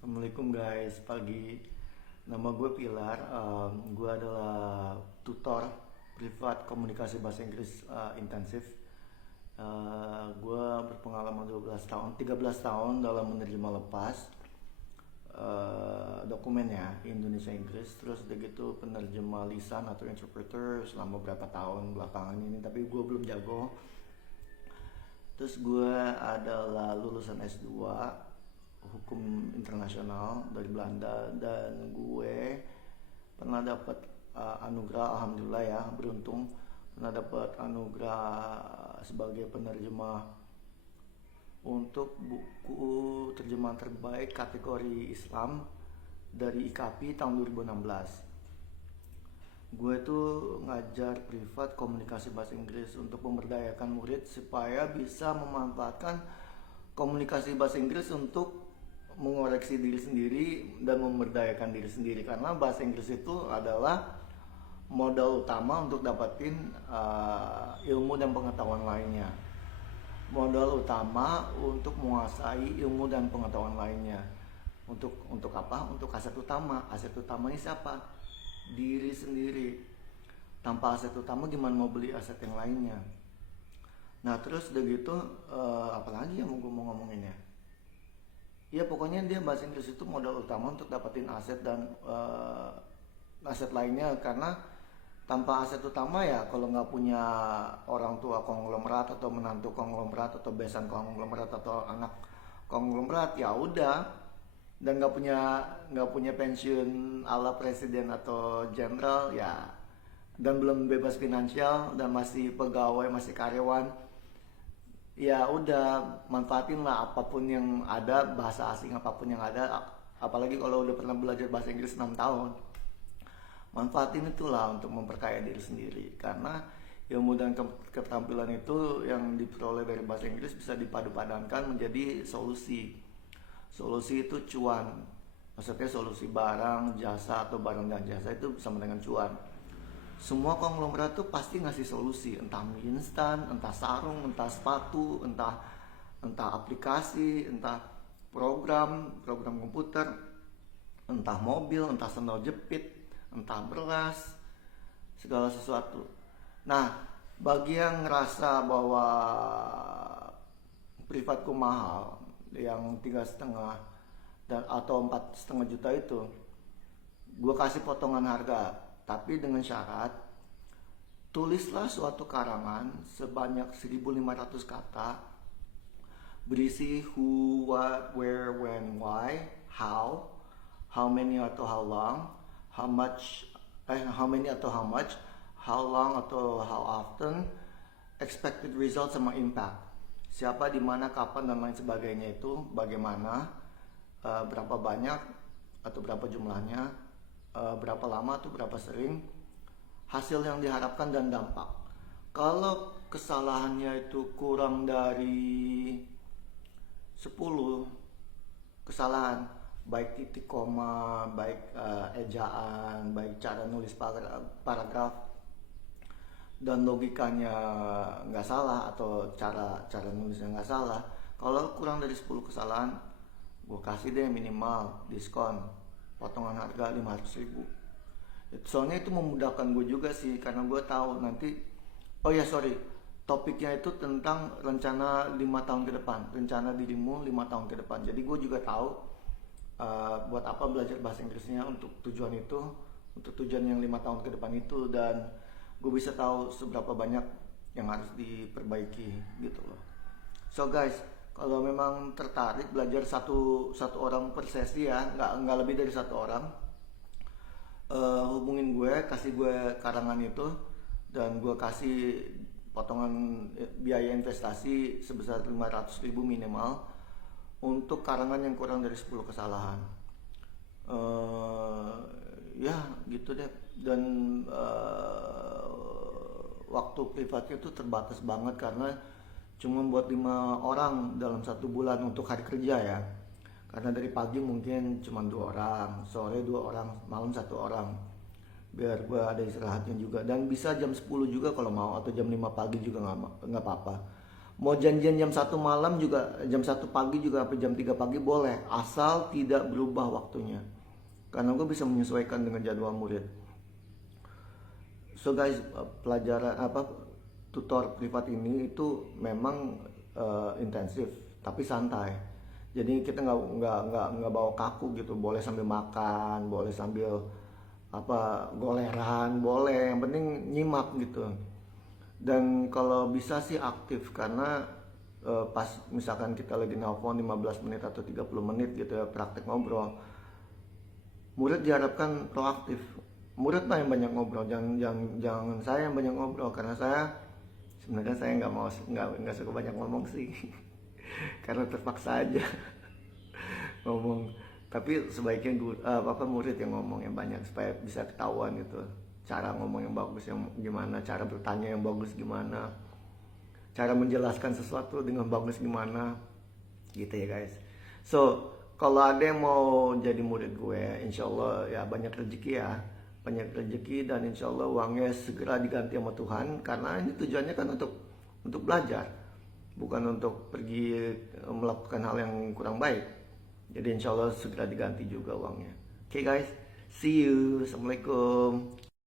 Assalamualaikum guys, pagi. Nama gue Pilar. Gue adalah tutor privat komunikasi bahasa Inggris intensif. Gue berpengalaman 12 tahun, 13 tahun dalam menerjemah lepas dokumen ya Indonesia Inggris. Terus udah gitu penerjemah lisan atau interpreter selama berapa tahun belakangan ini. Tapi gue belum jago. Terus gue adalah lulusan S2 hukum internasional dari Belanda, dan gue pernah dapat anugerah, alhamdulillah ya, beruntung pernah dapat anugerah sebagai penerjemah untuk buku terjemahan terbaik kategori Islam dari IKAPI tahun 2016. Gue tuh ngajar privat komunikasi bahasa Inggris untuk memberdayakan murid supaya bisa memanfaatkan komunikasi bahasa Inggris untuk mengoreksi diri sendiri dan memberdayakan diri sendiri, karena bahasa Inggris itu adalah modal utama untuk dapetin ilmu dan pengetahuan lainnya, modal utama untuk menguasai ilmu dan pengetahuan lainnya. Untuk apa? Untuk aset utama. Aset utamanya siapa? Diri sendiri. Tanpa aset utama gimana mau beli aset yang lainnya? Nah terus udah gitu apalagi yang gue mau ngomongin ya? Ya pokoknya dia bahasa Inggris itu modal utama untuk dapetin aset dan aset lainnya, karena tanpa aset utama ya, kalau nggak punya orang tua konglomerat atau menantu konglomerat atau besan konglomerat atau anak konglomerat, ya udah, dan nggak punya pensiun ala presiden atau jenderal ya, dan belum bebas finansial dan masih pegawai, masih karyawan, ya udah, manfaatin lah apapun yang ada, bahasa asing apapun yang ada, apalagi kalau udah pernah belajar bahasa Inggris 6 tahun, manfaatin itulah untuk memperkaya diri sendiri, karena ilmu dan keterampilan itu yang diperoleh dari bahasa Inggris bisa dipadu-padankan menjadi solusi itu cuan, maksudnya solusi barang, jasa, atau barang dan jasa itu sama dengan cuan. Semua konglomerat tuh pasti ngasih solusi, entah mie instan, entah sarung, entah sepatu, entah aplikasi, entah program komputer, entah mobil, entah sandal jepit, entah beras, segala sesuatu. Nah, bagi yang ngerasa bahwa privatku mahal, yang 3,5 dan atau 4,5 juta itu, gue kasih potongan harga, tapi dengan syarat tulislah suatu karangan sebanyak 1.500 kata berisi who, what, where, when, why, how many atau how long, how many atau how much, how long atau how often, expected result sama impact, siapa, di mana, kapan, dan lain sebagainya. Itu bagaimana, berapa banyak atau berapa jumlahnya, berapa lama atau berapa sering, hasil yang diharapkan, dan dampak. Kalau kesalahannya itu kurang dari 10 kesalahan, baik titik koma, baik ejaan, baik cara nulis paragraf, dan logikanya nggak salah atau cara nulisnya nggak salah, kalau kurang dari 10 kesalahan, gue kasih deh minimal diskon, potongan harga 500.000. Soalnya itu memudahkan gue juga sih, karena gue tahu nanti, oh ya sorry, topiknya itu tentang rencana 5 tahun ke depan, rencana dirimu 5 tahun ke depan. Jadi gue juga tahu buat apa belajar bahasa Inggrisnya, untuk tujuan itu, untuk tujuan yang 5 tahun ke depan itu, dan gue bisa tahu seberapa banyak yang harus diperbaiki gitu loh. So guys, kalau memang tertarik belajar satu orang per sesi ya, nggak lebih dari satu orang, hubungin gue, kasih gue karangan itu, dan gue kasih potongan biaya investasi sebesar 500.000 minimal untuk karangan yang kurang dari 10 kesalahan. Ya gitu deh, dan waktu privatnya itu terbatas banget, karena cuma buat 5 orang dalam 1 bulan untuk hari kerja ya, karena dari pagi mungkin cuma 2 orang, sore 2 orang, malam 1 orang, biar gue ada istirahatnya juga, dan bisa jam 10 juga kalau mau, atau jam 5 pagi juga nggak apa-apa. Mau janjian jam 1 malam juga, jam 1 pagi juga, sampai jam 3 pagi boleh, asal tidak berubah waktunya. Karena gue bisa menyesuaikan dengan jadwal murid. So guys, pelajaran tutor privat ini itu memang intensif, tapi santai. Jadi kita nggak bawa kaku gitu. Boleh sambil makan, boleh sambil goleran, boleh. Yang penting nyimak gitu. Dan kalau bisa sih aktif, karena pas misalkan kita lagi nelfon 15 menit atau 30 menit gitu ya, praktek ngobrol, murid diharapkan proaktif. Murid mah yang banyak ngobrol, jangan saya yang banyak ngobrol, karena sebenarnya saya nggak suka banyak ngomong sih. Karena terpaksa aja ngomong. Tapi sebaiknya murid yang ngomong yang banyak, supaya bisa ketahuan gitu cara ngomong yang bagus yang gimana, cara bertanya yang bagus gimana, cara menjelaskan sesuatu dengan bagus gimana, gitu ya guys. So kalau ada yang mau jadi murid gue, insya Allah ya banyak rezeki ya, banyak rezeki, dan insya Allah uangnya segera diganti sama Tuhan, karena ini tujuannya kan untuk belajar, bukan untuk pergi melakukan hal yang kurang baik. Jadi insya Allah segera diganti juga uangnya. Oke guys, see you, assalamualaikum.